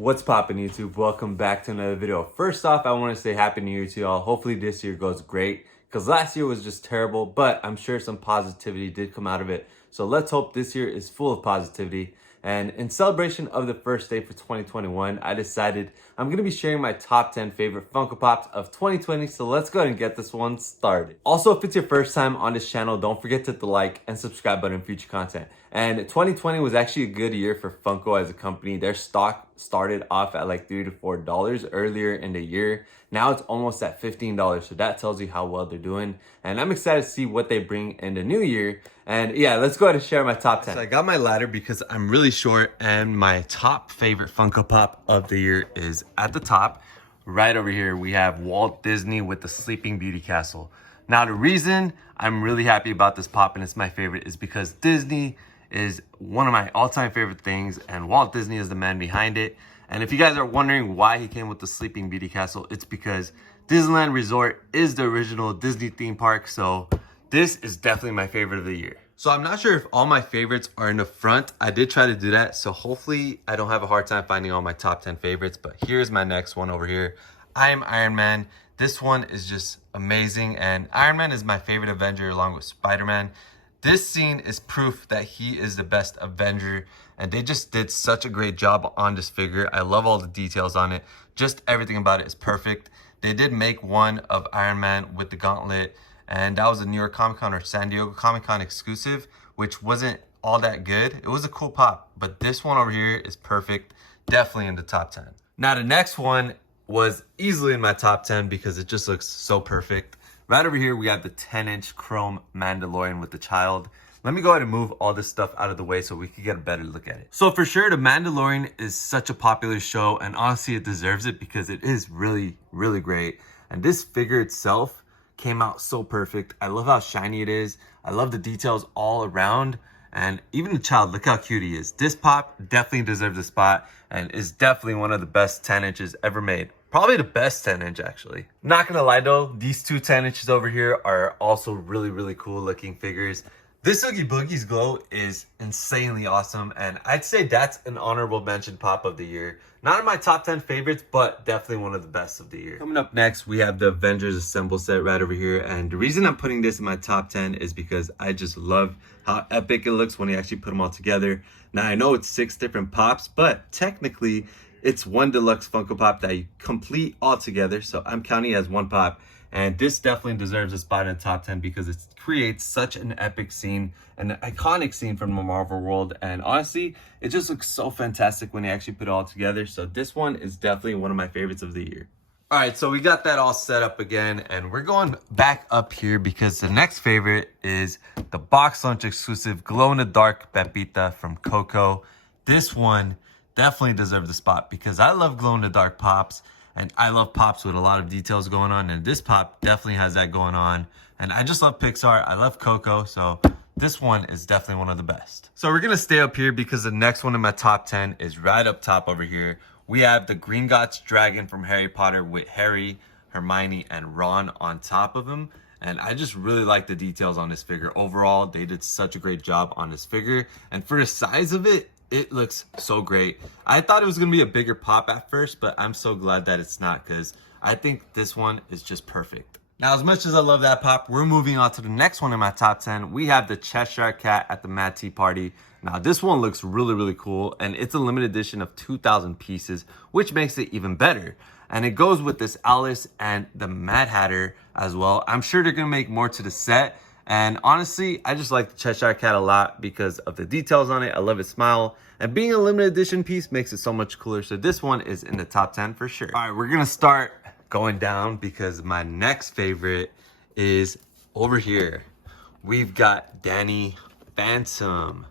What's poppin' YouTube? Welcome back to another video. First off, I want to say Happy New Year to y'all. Hopefully this year goes great because last year was just terrible, but I'm sure some positivity did come out of it. So let's hope this year is full of positivity. And in celebration of the first day for 2021, I decided I'm going to be sharing my top 10 favorite Funko Pops of 2020. So let's go ahead and get this one started. Also, if it's your first time on this channel, don't forget to hit the like and subscribe button for future content. And 2020 was actually a good year for Funko as a company. Their stock started off at like $3 to $4 earlier in the year. Now it's almost at $15. So that tells you how well they're doing. And I'm excited to see what they bring in the new year. And yeah, let's go ahead and share my top 10. So I got my ladder because I'm really short and my top favorite Funko Pop of the year is at the top. Right over here, we have Walt Disney with the Sleeping Beauty Castle. Now the reason I'm really happy about this pop and it's my favorite is because Disney is one of my all-time favorite things and Walt Disney is the man behind it. And if you guys are wondering why he came with the Sleeping Beauty Castle, it's because Disneyland Resort is the original Disney theme park. So this is definitely my favorite of the year. So I'm not sure if all my favorites are in the front. I did try to do that. So hopefully I don't have a hard time finding all my top 10 favorites. But here's my next one over here. I am Iron Man. This one is just amazing. And Iron Man is my favorite Avenger along with Spider-Man. This scene is proof that he is the best Avenger. And they just did such a great job on this figure. I love all the details on it. Just everything about it is perfect. They did make one of Iron Man with the gauntlet. And that was a New York Comic Con or San Diego Comic Con exclusive, which wasn't all that good. It was a cool pop, but this one over here is perfect. Definitely in the top 10. Now the next one was easily in my top 10 because it just looks so perfect. Right over here, we have the 10-inch chrome Mandalorian with the child. Let me go ahead and move all this stuff out of the way so we can get a better look at it. So for sure, the Mandalorian is such a popular show and honestly, it deserves it because it is really, really great. And this figure itself came out so perfect. I love how shiny it is. I love the details all around. And even the child, look how cute he is. This pop definitely deserves a spot and is definitely one of the best 10 inches ever made. Probably the best 10 inch actually. Not gonna lie though, these two 10 inches over here are also really, really cool looking figures. This Oogie Boogie's glow is insanely awesome. And I'd say that's an honorable mention pop of the year. Not in my top 10 favorites, but definitely one of the best of the year. Coming up next, we have the Avengers Assemble set right over here. And the reason I'm putting this in my top 10 is because I just love how epic it looks when you actually put them all together. Now, I know it's 6 different pops, but technically, it's one deluxe Funko Pop that you complete all together. So I'm counting it as one pop. And this definitely deserves a spot in the top 10 because it creates such an epic scene, an iconic scene from the Marvel world. And honestly, it just looks so fantastic when you actually put it all together. So this one is definitely one of my favorites of the year. All right, so we got that all set up again and we're going back up here because the next favorite is the box lunch exclusive glow in the dark Pepita from Coco. This one definitely deserves the spot because I love glow in the dark pops. And I love pops with a lot of details going on. And this pop definitely has that going on. And I just love Pixar. I love Coco. So this one is definitely one of the best. So we're going to stay up here because the next one in my top 10 is right up top over here. We have the Gringotts dragon from Harry Potter with Harry, Hermione, and Ron on top of him. And I just really like the details on this figure. Overall, they did such a great job on this figure. And for the size of it, it looks so great. I thought it was going to be a bigger pop at first, but I'm so glad that it's not because I think this one is just perfect. Now, as much as I love that pop, we're moving on to the next one in my top 10. We have the Cheshire Cat at the Mad Tea Party. Now, this one looks really, really cool, and it's a limited edition of 2,000 pieces, which makes it even better. And it goes with this Alice and the Mad Hatter as well. I'm sure they're going to make more to the set. And honestly, I just like the Cheshire Cat a lot because of the details on it. I love its smile. And being a limited edition piece makes it so much cooler. So this one is in the top 10 for sure. All right, we're going to start going down because my next favorite is over here. We've got Danny Phantom.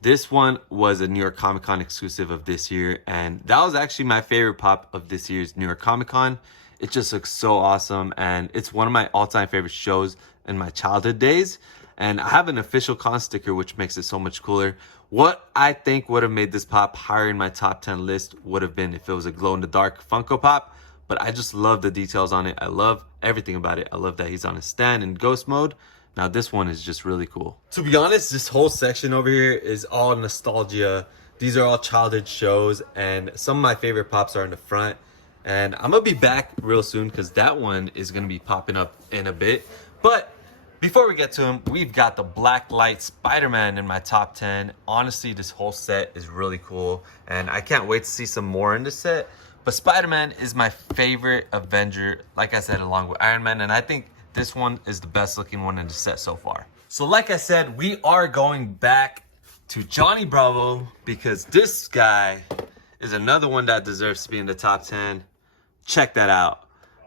This one was a New York Comic Con exclusive of this year. And that was actually my favorite pop of this year's New York Comic Con. It just looks so awesome. And it's one of my all-time favorite shows in my childhood days. And I have an official con sticker, which makes it so much cooler. What I think would have made this pop higher in my top 10 list would have been if it was a glow-in-the-dark Funko Pop. But I just love the details on it. I love everything about it. I love that he's on his stand in ghost mode. Now this one is just really cool. To be honest, this whole section over here is all nostalgia These are all childhood shows, and some of my favorite pops are in the front. And I'm gonna be back real soon because that one is gonna be popping up in a bit. But before we get to him, we've got the Black Light Spider-Man in my top 10. Honestly, this whole set is really cool, and I can't wait to see some more in this set. But Spider-Man is my favorite Avenger, like I said, along with Iron Man, and I think this one is the best looking one in the set so far. So like I said, we are going back to Johnny Bravo because this guy is another one that deserves to be in the top 10. Check that out.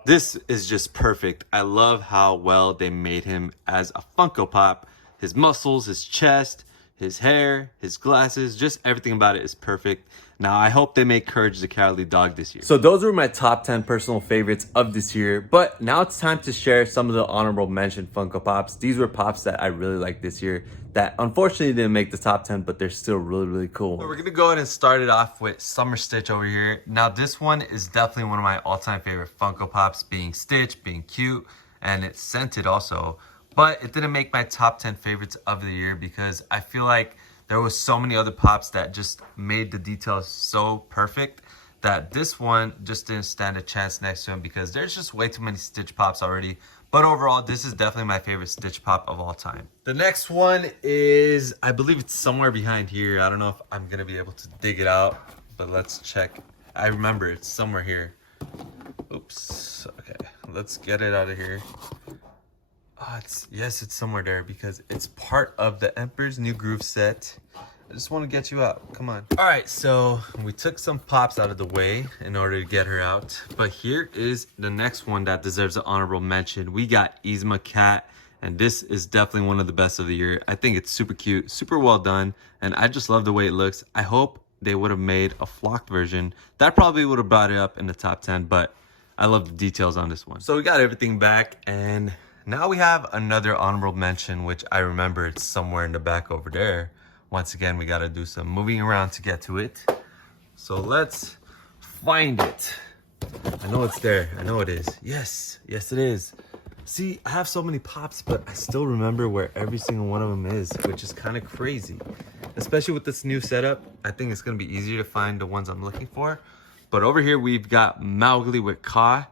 This is just perfect. I love how well they made him as a Funko Pop. His muscles, his chest, his hair, his glasses, just everything about it is perfect. Now, I hope they make Courage the Cowardly Dog this year. So those were my top 10 personal favorites of this year, but now it's time to share some of the honorable mention Funko Pops. These were Pops that I really liked this year that unfortunately didn't make the top 10, but they're still really, really cool. So we're gonna go ahead and start it off with Summer Stitch over here. Now, this one is definitely one of my all-time favorite Funko Pops, being Stitch, being cute, and it's scented also. But it didn't make my top 10 favorites of the year because I feel like there was so many other Pops that just made the details so perfect that this one just didn't stand a chance next to him because there's just way too many Stitch Pops already. But overall, this is definitely my favorite Stitch Pop of all time. The next one is, I believe it's somewhere behind here. I don't know if I'm gonna be able to dig it out, but let's check. I remember it's somewhere here. Oops, okay, let's get it out of here. Oh, yes, it's somewhere there because it's part of the Emperor's New Groove set. I just want to get you out. Come on. All right, so we took some Pops out of the way in order to get her out. But here is the next one that deserves an honorable mention. We got Yzma Cat, and this is definitely one of the best of the year. I think it's super cute, super well done, and I just love the way it looks. I hope they would have made a flocked version. That probably would have brought it up in the top 10, but I love the details on this one. So we got everything back, and now we have another honorable mention, which I remember it's somewhere in the back over there. Once again, we got to do some moving around to get to it. So let's find it. I know it's there. I know it is. Yes, yes it is. See, I have so many Pops, but I still remember where every single one of them is, which is kind of crazy. Especially with this new setup, I think it's going to be easier to find the ones I'm looking for. But over here, we've got Mowgli with Ka.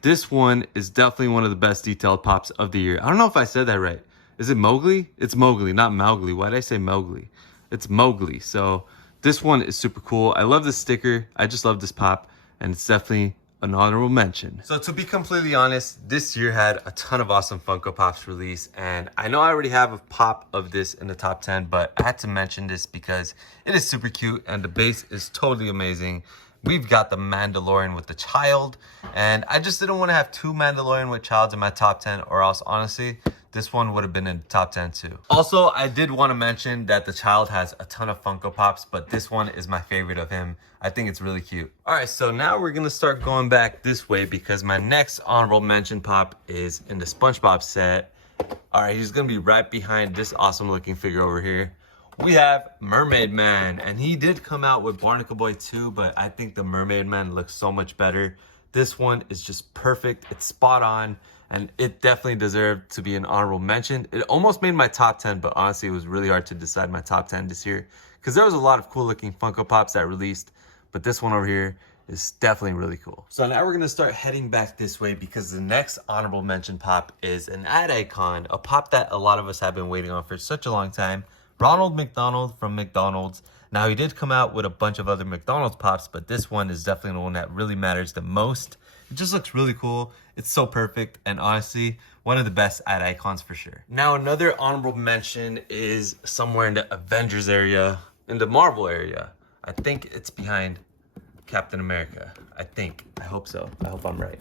This one is definitely one of the best detailed Pops of the year. I don't know if I said that right. Is it Mowgli? It's Mowgli, not Mowgli. Why did I say Mowgli? It's Mowgli. So this one is super cool. I love this sticker. I just love this Pop, and it's definitely an honorable mention. So to be completely honest, this year had a ton of awesome Funko Pops released, and I know I already have a Pop of this in the top 10, but I had to mention this because it is super cute, and the base is totally amazing. We've got the Mandalorian with the child, and I just didn't want to have two Mandalorian with childs in my top 10, or else honestly, this one would have been in the top 10 too. Also, I did want to mention that the child has a ton of Funko Pops, but this one is my favorite of him. I think it's really cute. All right, so now we're gonna start going back this way because my next honorable mention Pop is in the SpongeBob set. All right, he's gonna be right behind this awesome looking figure over here. We have Mermaid Man, and he did come out with Barnacle Boy too, but I think the Mermaid Man looks so much better. This one is just perfect. It's spot on, and it definitely deserved to be an honorable mention. It almost made my top 10, but honestly, it was really hard to decide my top 10 this year because there was a lot of cool looking Funko Pops that released, but this one over here is definitely really cool. So now we're gonna start heading back this way because the next honorable mention Pop is an ad icon, a Pop that a lot of us have been waiting on for such a long time. Ronald McDonald from McDonald's. Now, he did come out with a bunch of other McDonald's Pops, but this one is definitely the one that really matters the most. It just looks really cool. It's so perfect, and honestly, one of the best ad icons for sure. Now, another honorable mention is somewhere in the Avengers area, in the Marvel area. I think it's behind Captain America. I think. I hope so. I hope I'm right.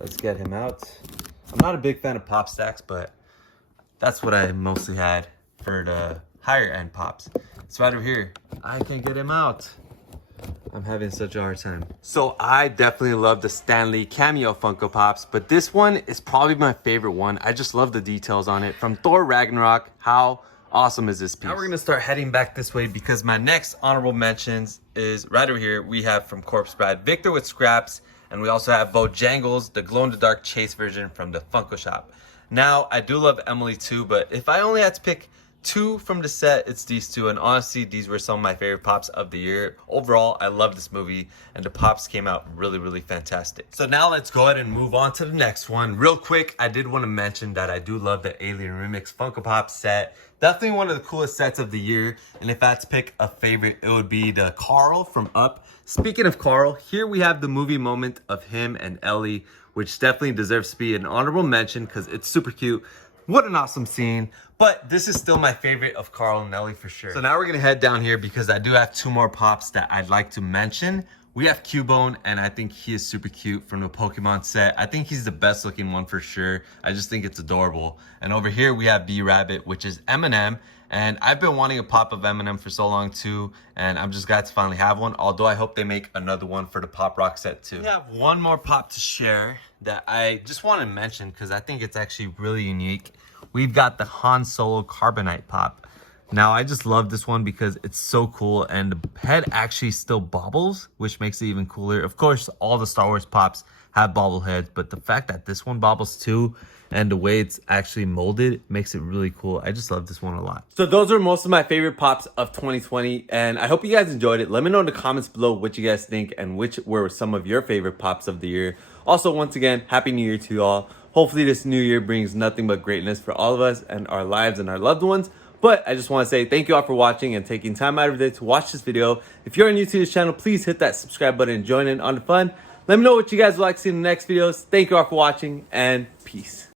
Let's get him out. I'm not a big fan of Pop Stacks, but that's what I mostly had for the higher end Pops. It's right over here. I can't get him out. I'm having such a hard time. So I definitely love the Stan Lee cameo Funko Pops, but this one is probably my favorite one. I just love the details on it. From Thor Ragnarok, how awesome is this piece? Now we're gonna start heading back this way because my next honorable mentions is right over here. We have from Corpse Bride, Victor with Scraps, and we also have Bojangles, the glow-in-the-dark chase version from the Funko Shop. Now, I do love Emily too, but if I only had to pick two from the set, it's these two, and honestly these were some of my favorite pops of the year. Overall, I love this movie and the pops came out really fantastic. So now let's go ahead and move on to the next one. Real quick, I did want to mention that I do love the Alien Remix Funko Pop set. Definitely one of the coolest sets of the year, and if I had to pick a favorite, it would be the Carl from Up. Speaking of Carl, here we have the movie moment of him and Ellie, which definitely deserves to be an honorable mention because it's super cute. What an awesome scene. But this is still my favorite of Carl and Ellie for sure. So now we're gonna head down here because I do have two more pops that I'd like to mention. We have Cubone, and I think he is super cute from the Pokemon set. I think he's the best looking one for sure. I just think it's adorable. And over here we have B-Rabbit, which is Eminem. And I've been wanting a pop of Eminem for so long too, and I'm just glad to finally have one, although I hope they make another one for the Pop Rock set too. We have one more pop to share that I just want to mention because I think it's actually really unique. We've got the Han Solo Carbonite pop. Now, I just love this one because it's so cool, and the head actually still bobbles, which makes it even cooler. Of course, all the Star Wars pops have bobble heads, but the fact that this one bobbles too, and the way it's actually molded makes it really cool. I just love this one a lot. So those are most of my favorite pops of 2020, and I hope you guys enjoyed it. Let me know in the comments below what you guys think and which were some of your favorite pops of the year. Also, once again, Happy New Year to you all. Hopefully this new year brings nothing but greatness for all of us and our lives and our loved ones. But I just want to say thank you all for watching and taking time out of your day to watch this video. If you're new to this channel, please hit that subscribe button and join in on the fun. Let me know what you guys would like to see in the next videos. Thank you all for watching, and peace.